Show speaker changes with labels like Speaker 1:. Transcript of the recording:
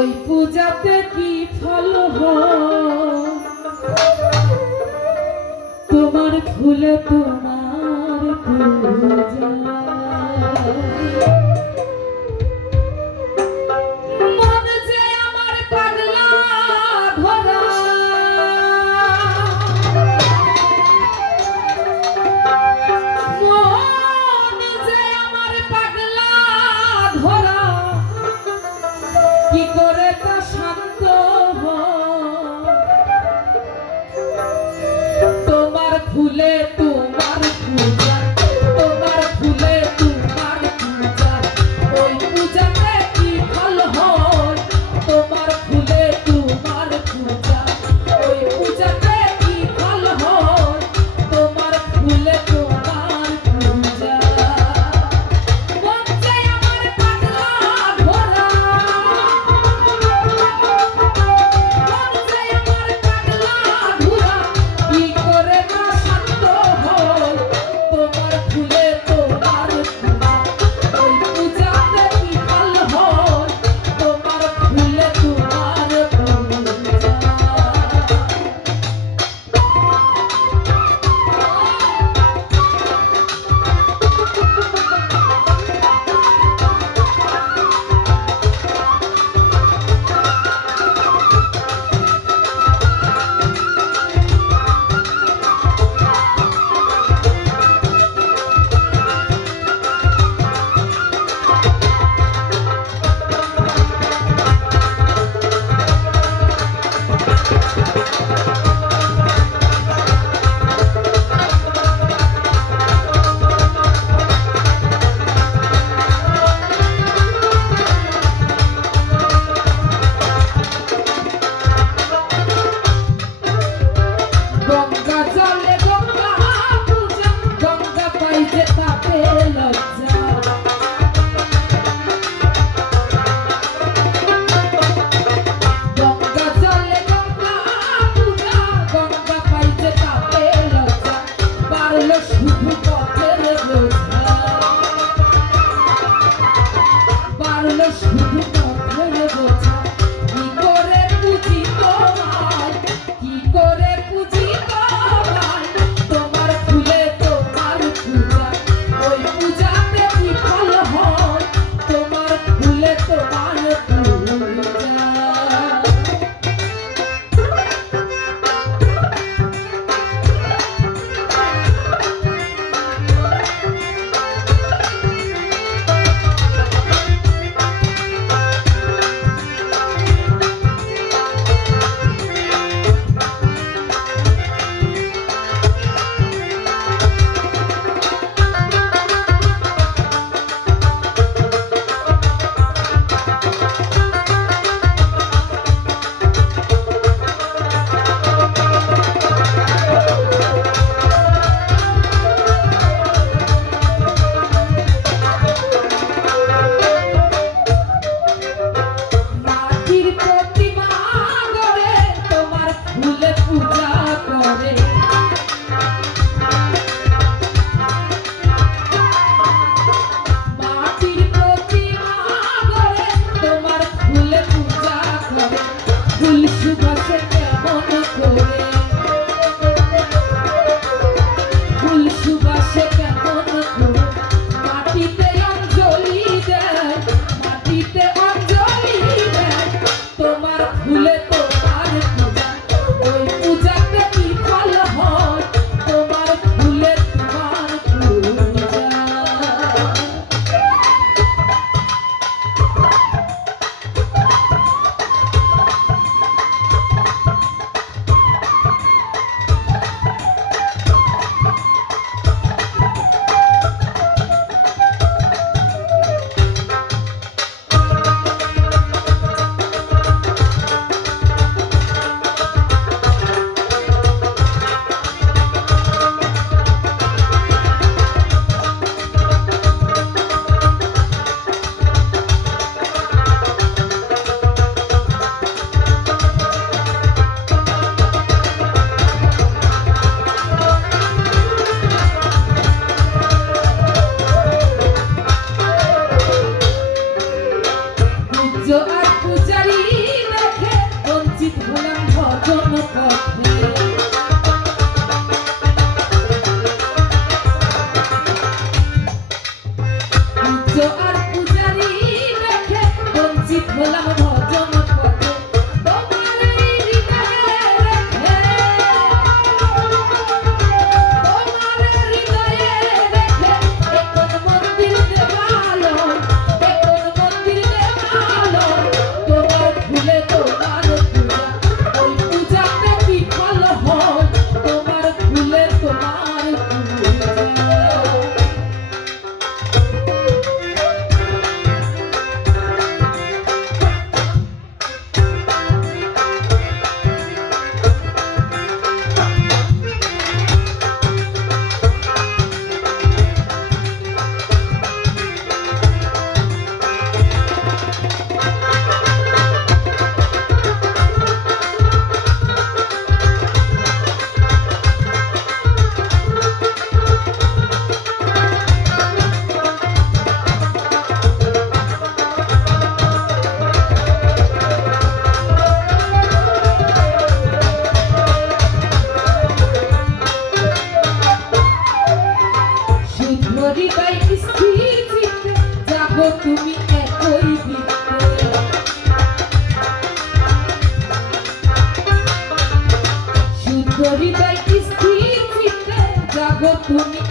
Speaker 1: ওই পূজাতে কি ফল তোমার ফুলে তোমার পূজা পুজো আর পূজারি দেখে বঞ্চিত হলাম Kumi